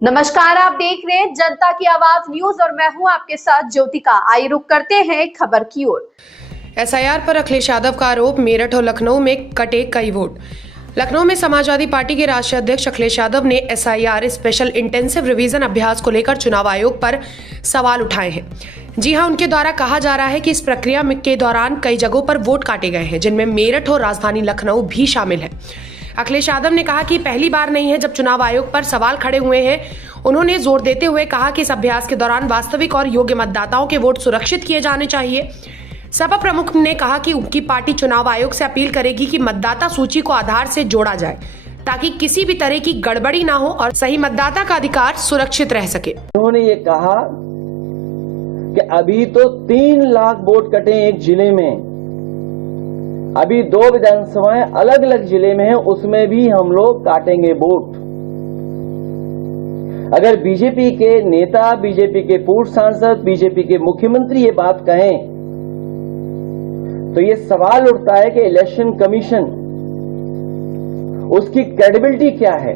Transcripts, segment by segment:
नमस्कार, आप देख रहे हैं जनता की आवाज न्यूज और मैं हूं आपके साथ ज्योतिका। आइए रुक करते हैं खबर की ओर। एसआईआर पर अखिलेश यादव का आरोप, मेरठ और लखनऊ में कटे कई वोट। लखनऊ में समाजवादी पार्टी के राष्ट्रीय अध्यक्ष अखिलेश यादव ने एसआईआर स्पेशल इंटेंसिव रिवीजन अभ्यास को लेकर चुनाव आयोग पर सवाल उठाए हैं। जी हां, उनके द्वारा कहा जा रहा है कि इस प्रक्रिया के दौरान कई जगहों पर वोट काटे गए हैं, जिनमें मेरठ और राजधानी लखनऊ भी शामिल है। अखिलेश यादव ने कहा कि पहली बार नहीं है जब चुनाव आयोग पर सवाल खड़े हुए हैं। उन्होंने जोर देते हुए कहा कि इस अभ्यास के दौरान वास्तविक और योग्य मतदाताओं के वोट सुरक्षित किए जाने चाहिए। सपा प्रमुख ने कहा कि उनकी पार्टी चुनाव आयोग से अपील करेगी कि मतदाता सूची को आधार से जोड़ा जाए ताकि किसी भी तरह की गड़बड़ी ना हो और सही मतदाता का अधिकार सुरक्षित रह सके। उन्होंने ये कहा कि अभी तो 3 लाख वोट कटे एक जिले में, अभी 2 विधानसभाएं अलग अलग जिले में हैं, उसमें भी हम लोग काटेंगे वोट। अगर बीजेपी के नेता, बीजेपी के पूर्व सांसद, बीजेपी के मुख्यमंत्री ये बात कहें तो ये सवाल उठता है कि इलेक्शन कमीशन, उसकी क्रेडिबिलिटी क्या है।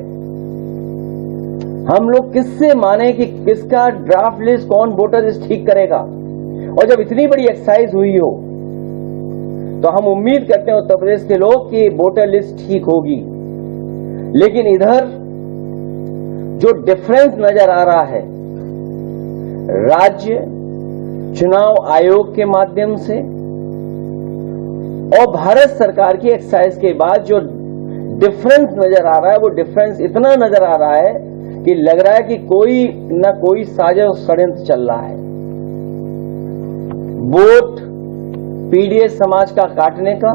हम लोग किससे माने कि किसका ड्राफ्ट लिस्ट कौन वोटर लिस्ट ठीक करेगा। और जब इतनी बड़ी एक्सरसाइज हुई हो तो हम उम्मीद करते हैं उत्तर प्रदेश के लोग कि वोटर लिस्ट ठीक होगी। लेकिन इधर जो डिफरेंस नजर आ रहा है राज्य चुनाव आयोग के माध्यम से और भारत सरकार की एक्सरसाइज के बाद जो डिफरेंस नजर आ रहा है, वो डिफरेंस इतना नजर आ रहा है कि लग रहा है कि कोई न कोई साजिश षड्यंत्र चल रहा है। वोट पीडीएस समाज का काटने का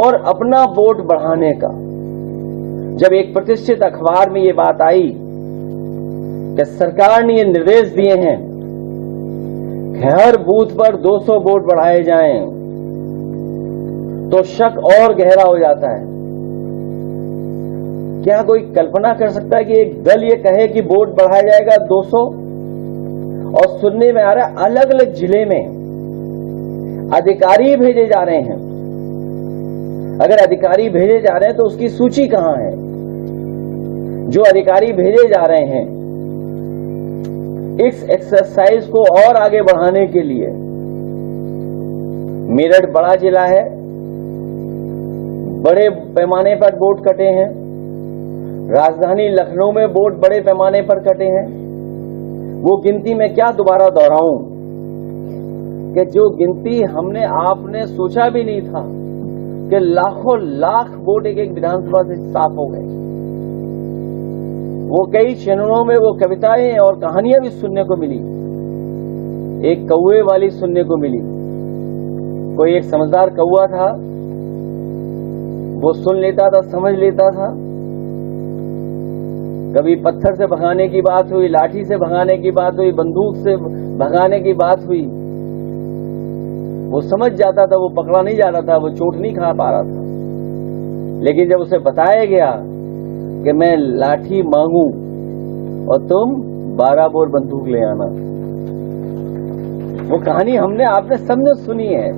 और अपना वोट बढ़ाने का। जब एक प्रतिष्ठित अखबार में ये बात आई कि सरकार ने ये निर्देश दिए हैं कि हर बूथ पर 200 वोट बढ़ाए जाएं, तो शक और गहरा हो जाता है। क्या कोई कल्पना कर सकता है कि एक दल ये कहे कि वोट बढ़ाया जाएगा 200, और सुनने में आ रहा है अलग अलग जिले में अधिकारी भेजे जा रहे हैं। अगर अधिकारी भेजे जा रहे हैं तो उसकी सूची कहां है। जो अधिकारी भेजे जा रहे हैं इस एक्सरसाइज को और आगे बढ़ाने के लिए, मेरठ बड़ा जिला है, बड़े पैमाने पर वोट कटे हैं। राजधानी लखनऊ में वोट बड़े पैमाने पर कटे हैं। वो गिनती में क्या दोबारा दोहराऊं कि जो गिनती हमने आपने सोचा भी नहीं था कि लाखों लाख वोट एक एक विधानसभा से साफ हो गए। वो कई चैनलों में वो कविताएं और कहानियां भी सुनने को मिली। एक कौवे वाली सुनने को मिली। कोई एक समझदार कौवा था, वो सुन लेता था, समझ लेता था। कभी पत्थर से भगाने की बात हुई, लाठी से भगाने की बात हुई, बंदूक से भगाने की बात हुई, वो समझ जाता था, वो पकड़ा नहीं जा रहा था, वो चोट नहीं खा पा रहा था। लेकिन जब उसे बताया गया कि मैं लाठी मांगू और तुम 12 बोर बंदूक ले आना, वो कहानी हमने आपने सबने सुनी है।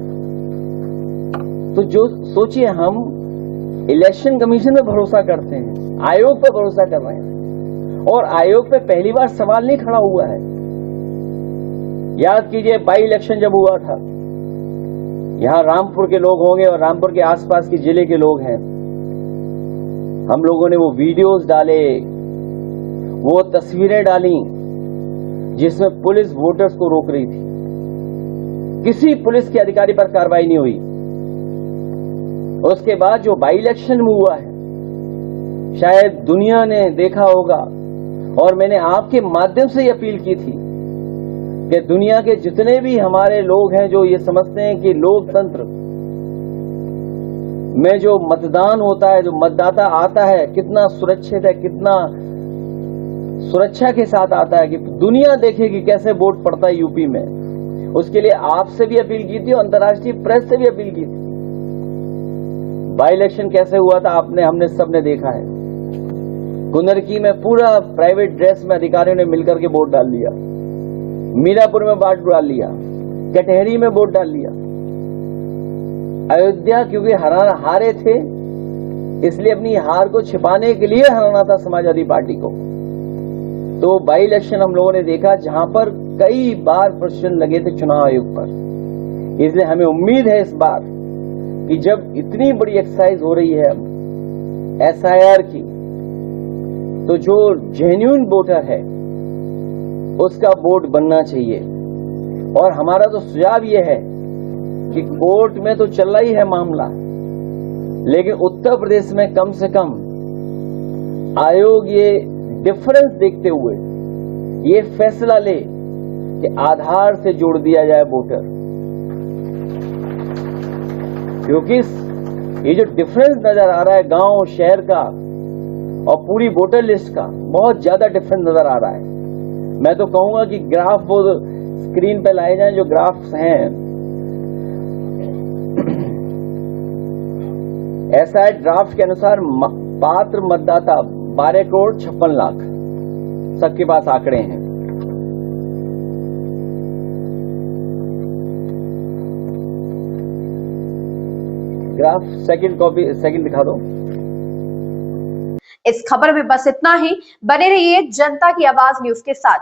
तो जो सोचिए, हम इलेक्शन कमीशन पे भरोसा करते हैं, आयोग पर भरोसा कर रहे हैं, और आयोग पे पहली बार सवाल नहीं खड़ा हुआ है। याद कीजिए, बाई इलेक्शन जब हुआ था, यहां रामपुर के लोग होंगे और रामपुर के आसपास के जिले के लोग हैं, हम लोगों ने वो वीडियोस डाले, वो तस्वीरें डाली जिसमें पुलिस वोटर्स को रोक रही थी। किसी पुलिस के अधिकारी पर कार्रवाई नहीं हुई। उसके बाद जो बाई इलेक्शन में हुआ है, शायद दुनिया ने देखा होगा, और मैंने आपके माध्यम से अपील की थी कि दुनिया के जितने भी हमारे लोग हैं जो ये समझते हैं कि लोकतंत्र में जो मतदान होता है, जो मतदाता आता है, कितना सुरक्षित है, कितना सुरक्षा के साथ आता है, कि दुनिया देखेगी कैसे वोट पड़ता है यूपी में। उसके लिए आपसे भी अपील की थी और अंतर्राष्ट्रीय प्रेस से भी अपील की थी। बाई इलेक्शन कैसे हुआ था हमने सबने देखा है। कुंदरकी में पूरा प्राइवेट ड्रेस में अधिकारियों ने मिलकर के वोट डाल दिया, मीरापुर में वोट डाल लिया, कटहरी में वोट डाल लिया। अयोध्या क्योंकि हारे थे, इसलिए अपनी हार को छिपाने के लिए हराना था समाजवादी पार्टी को। तो बाई इलेक्शन हम लोगों ने देखा जहां पर कई बार प्रश्न लगे थे चुनाव आयोग पर। इसलिए हमें उम्मीद है इस बार कि जब इतनी बड़ी एक्सरसाइज हो रही है SIR की, तो जो जेन्युइन वोटर है उसका वोट बनना चाहिए। और हमारा तो सुझाव ये है कि कोर्ट में तो चल रहा ही है मामला, लेकिन उत्तर प्रदेश में कम से कम आयोग ये डिफरेंस देखते हुए ये फैसला ले कि आधार से जोड़ दिया जाए वोटर, क्योंकि ये जो डिफरेंस नजर आ रहा है गांव शहर का और पूरी वोटर लिस्ट का, बहुत ज्यादा डिफरेंस नजर आ रहा है। मैं तो कहूंगा कि ग्राफ वो स्क्रीन पे लाए जाएं जो ग्राफ्स हैं। ऐसा ड्राफ्ट के अनुसार पात्र मतदाता 12,56,00,000 सबके पास आंकड़े हैं। ग्राफ सेकंड दिखा दो। इस खबर में बस इतना ही। बने रहिए जनता की आवाज न्यूज के साथ।